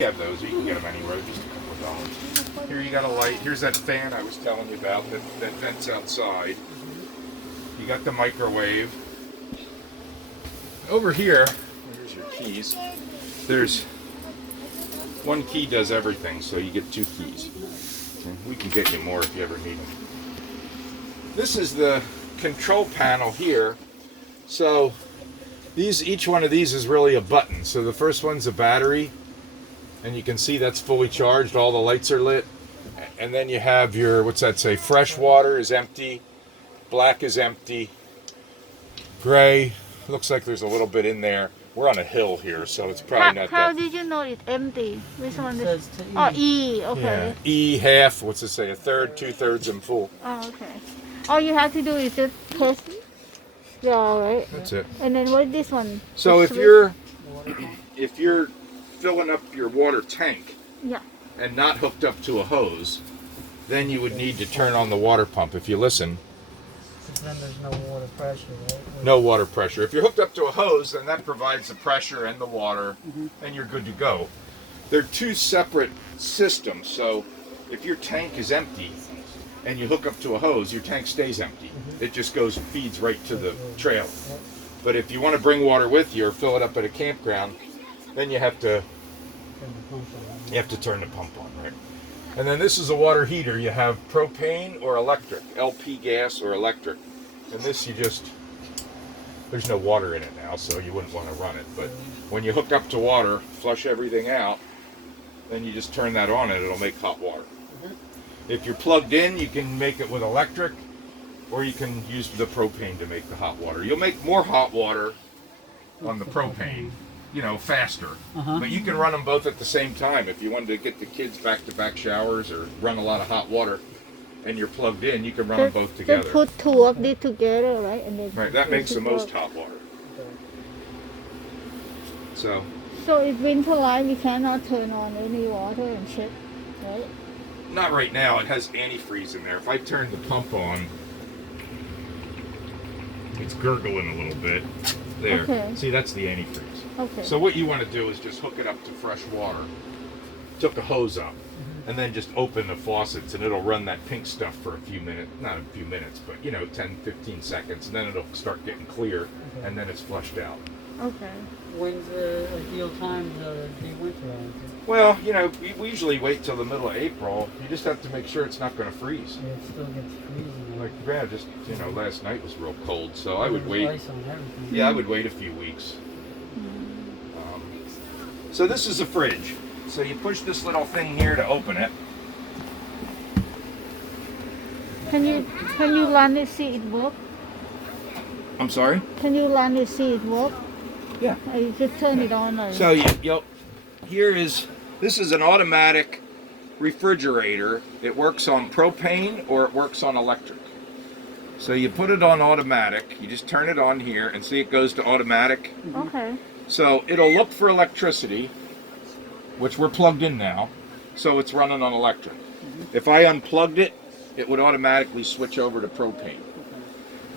You have those, you can get them anywhere, just a couple of dollars. Here you got a light. Here's that fan I was telling you about that vents outside. You got the microwave. Over here, here's your keys. There's one key does everything, so you get two keys. We can get you more if you ever need them. This is the control panel here. So each one of these is really a button. So the first one's a battery, and you can see that's fully charged. All the lights are lit. And then you have your, what's that say? Fresh water is empty. Black is empty. Gray, looks like there's a little bit in there. We're on a hill here, so it's probably not How that. did you know it's empty? Which one It is? says to Oh, eat. E. Okay. Yeah. E half, what's it say? A third, 2/3 and full. Oh, okay. All you have to do is just test. Yeah, all right. That's it. And then what is this one? So The if switch? you're filling up your water tank Yeah. and not hooked up to a hose, then you would need to turn on the water pump. If you listen, Because then there's no water pressure, right? no water pressure. If you're hooked up to a hose, then that provides the pressure and the water, and you're good to go. They're two separate systems. So if your tank is empty and you hook up to a hose, your tank stays empty. It just feeds right to the trailer. But if you want to bring water with you or fill it up at a campground, then you have to turn the pump on, right? And then this is a water heater. You have propane or electric, LP gas or electric. And this there's no water in it now, so you wouldn't want to run it. But when you hook up to water, flush everything out, then you just turn that on and it'll make hot water. If you're plugged in, you can make it with electric, or you can use the propane to make the hot water. You'll make more hot water on the propane, faster. But you can run them both at the same time. If you wanted to get the kids back-to-back showers or run a lot of hot water and you're plugged in, you can run them both together. Just put two of these together, right? And then Right, that makes the it most work. hot water. So, So if winter time, we cannot turn on any water and shit, right? not right now. It has antifreeze in there. If I turn the pump on, it's gurgling a little bit. There. Okay. See, that's the antifreeze. Okay. So what you want to do is just hook it up to fresh water. Took a hose up, and then just open the faucets, and it'll run that pink stuff for a few minutes. Not a few minutes, but 10, 15 seconds, and then it'll start getting clear, and then it's flushed out. Okay. When's the ideal time to de-winterize it? Well, we usually wait till the middle of April. You just have to make sure it's not going to freeze. Yeah, it still gets freezing. Like, yeah, just, last night was real cold, so I would There's wait. ice on everything. Yeah, I would wait a few weeks. So this is a fridge. So you push this little thing here to open it. Can you run it, see it work? I'm sorry? Can you run it, see it work? Yeah. You just turn it on. Or... So this is an automatic refrigerator. It works on propane or it works on electric. So you put it on automatic. You just turn it on here and see it goes to automatic. Okay. So it'll look for electricity, which we're plugged in now, so it's running on electric. If I unplugged it, it would automatically switch over to propane.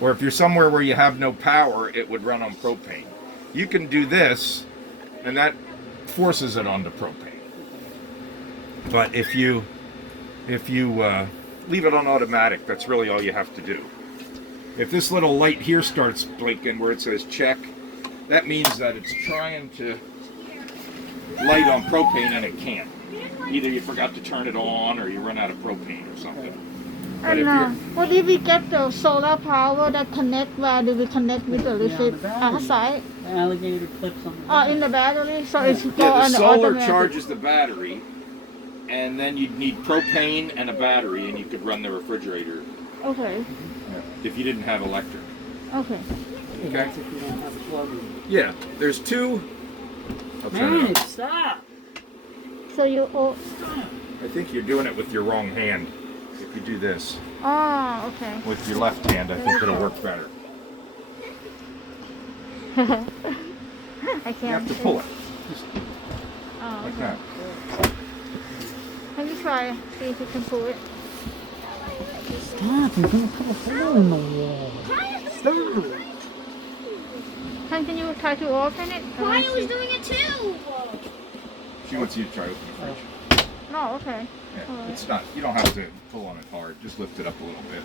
Or if you're somewhere where you have no power, it would run on propane. You can do this, and that forces it onto propane. But if you leave it on automatic, that's really all you have to do. If this little light here starts blinking where it says check, that means that it's trying to light on propane and it can't. Either you forgot to turn it on or you run out of propane or something. But if And you're, what if we get the solar power that connect? Where do we connect with the Yeah, receiver? the battery. Outside? The alligator clips on the In the battery? So it's go yeah, the on the solar automatic. charges the battery, and then you'd need propane and a battery, and you could run the refrigerator Okay. if you didn't have electric. Okay. Yeah, that's if you don't have a plug in. Yeah, there's two. I'll turn it Man, on. stop! So you. I think you're doing it with your wrong hand. If you do this Okay. with your left hand, I think it'll work better. I You can't. have to see. pull it, just Oh, like okay. that. Can you try? See if you can pull it. Stop, you're gonna put a hole in the wall. Stop! Can you try to open it? Kaya was doing it too. She wants you to try opening the fridge. Oh, okay. Yeah, Alright. it's not. You don't have to pull on it hard. Just lift it up a little bit.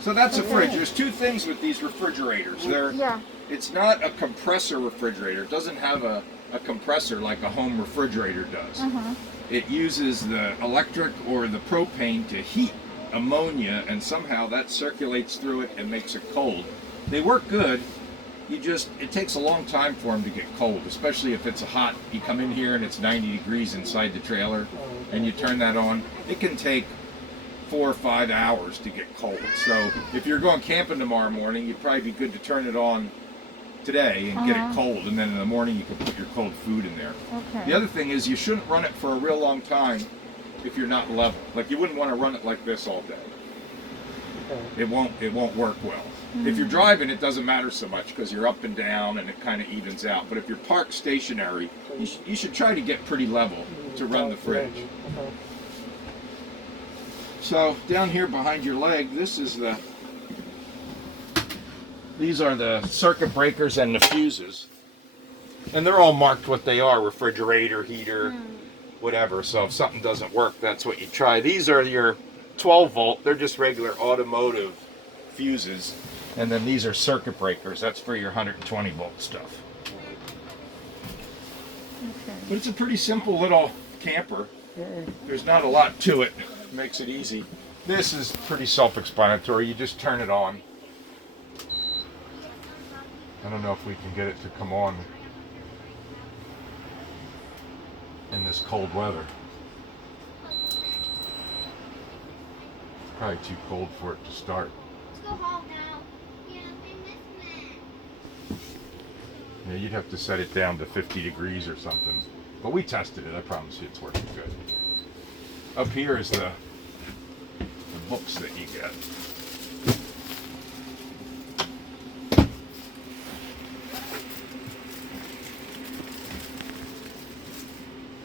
So that's a fridge. There's two things with these refrigerators. Yeah. It's not a compressor refrigerator. It doesn't have a compressor like a home refrigerator does. Uh-huh. It uses the electric or the propane to heat ammonia, and somehow that circulates through it and makes it cold. They work good. It takes a long time for them to get cold, especially if it's hot. You come in here and it's 90 degrees inside the trailer, and you turn that on. It can take 4 or 5 hours to get cold. So if you're going camping tomorrow morning, you'd probably be good to turn it on today and get it cold, and then in the morning you can put your cold food in there. Okay. The other thing is you shouldn't run it for a real long time if you're not level. Like you wouldn't want to run it like this all day. It won't work well. If you're driving, it doesn't matter so much because you're up and down and it kind of evens out. But if you're parked stationary, you should try to get pretty level to run the fridge. Okay. So down here behind your leg, these are the circuit breakers and the fuses. And they're all marked what they are: refrigerator, heater, whatever. So if something doesn't work, that's what you try. These are your 12 volt. They're just regular automotive fuses. And then these are circuit breakers. That's for your 120 volt stuff. Okay. But it's a pretty simple little camper. Yeah. There's not a lot to it. Makes it easy. This is pretty self-explanatory. You just turn it on. I don't know if we can get it to come on in this cold weather. Probably too cold for it to start. Let's go home now. Yeah, they miss me. Yeah, you'd have to set it down to 50 degrees or something. But we tested it. I promise you it's working good. Up here is the books that you get.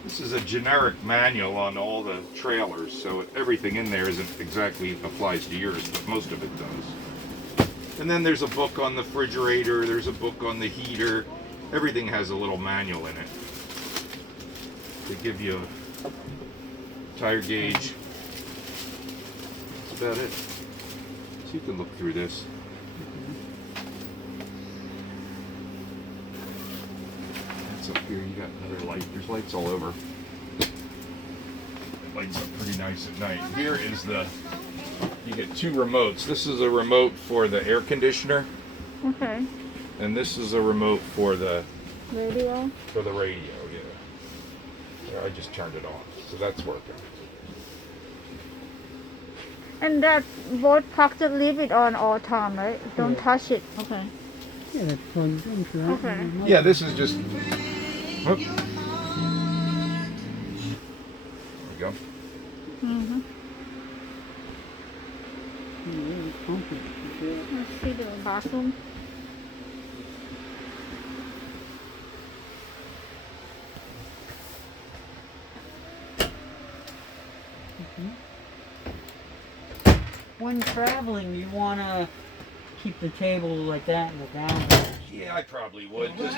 This is a generic manual on all the trailers, so everything in there isn't exactly applies to yours, but most of it does. And then there's a book on the refrigerator, there's a book on the heater. Everything has a little manual in it. They give you a tire gauge. That's about it. So you can look through this. That's up here. You got another light. There's lights all over. It lights up pretty nice at night. Here is you get two remotes. This is a remote for the air conditioner, Okay. and this is a remote for the Radio. radio. Yeah, I just turned it on, so that's working. And that both plug to leave it on all time, right? Don't Yeah. touch it. Okay. Yeah, that plugs into that. Okay. Yeah, this is just. Whoop. There we go. Mm-hmm. Yeah, it's comfy. Yeah. Let's see the bathroom. When traveling, you want to keep the table like that in the down. Yeah, I probably would. Just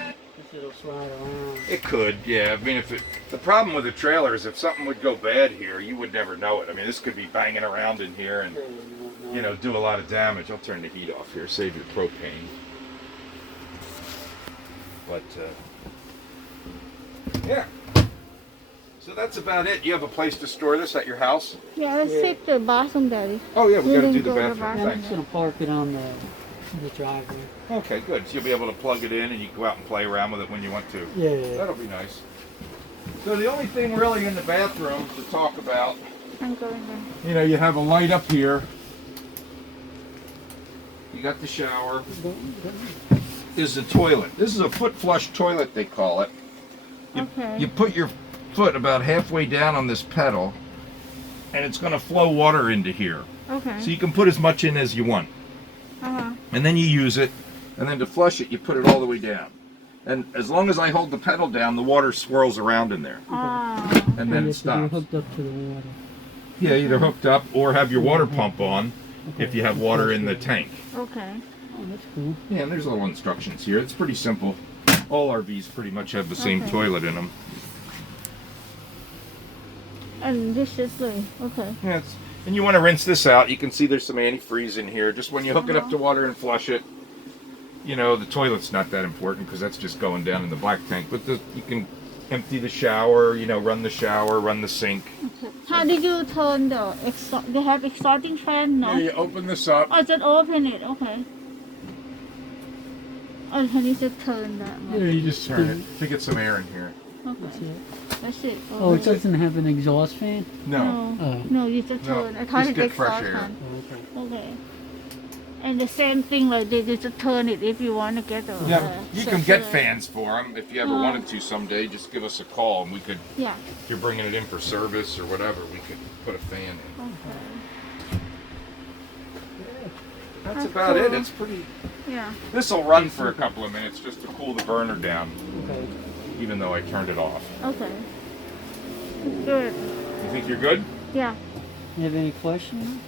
It'll slide around. it could. Yeah, I mean, the problem with the trailer is if something would go bad here, you would never know it. I mean, this could be banging around in here and do a lot of damage. I'll turn the heat off here, save your propane. But yeah. So that's about it. You have a place to store this at your house? Yeah, let's Yeah. take the bathroom, Daddy. Oh yeah, we You got to didn't do the go to the bathroom. bathroom. I'm Thanks. just gonna park it on the driveway. Okay, good. So you'll be able to plug it in and you can go out and play around with it when you want to. Yeah. That'll be nice. So the only thing really in the bathroom to talk about, I'm going there. you have a light up here. You got the shower. Is the toilet. This is a foot flush toilet, they call it. Okay. You put your foot about halfway down on this pedal, and it's going to flow water into here. Okay. So you can put as much in as you want. Uh-huh. And then you use it, and then to flush it, you put it all the way down. And as long as I hold the pedal down, the water swirls around in there, Ah. and then it You're stops. hooked up to the water. Yeah, either hooked up or have your water pump on if you have water in the tank. Okay. Oh, that's cool. Yeah, and there's little instructions here. It's pretty simple. All RVs pretty much have the same Okay. toilet in them. And this is the okay. Yeah, and you want to rinse this out. You can see there's some antifreeze in here. Just when you hook it up to water and flush it, you know, the toilet's not that important because that's just going down in the black tank. But you can empty the shower, you know, run the shower, run the sink. Okay. How did you turn the exhaust? They have exhausting fan, no? Yeah, you open this up. Oh, just open it. Okay. Oh, can you just turn that Yeah, one? you just turn it to get some air in here. Okay. That's it. Oh, it doesn't have an exhaust fan? No. Oh. No, you just No, turn. I thought just it get fresh exhaust air. fan. Okay. Okay. And the same thing like this, you just turn it if you want to get a. Yeah, you can get circular- fans for them if you ever Oh. wanted to someday. Just give us a call and we could, Yeah. if you're bringing it in for service or whatever, we could put a fan in. Okay. That's That's about it. cool. It's pretty. Yeah. This will run for a couple of minutes just to cool the burner down, Okay. even though I turned it off. Okay. Good. You think you're good? Yeah. You have any questions?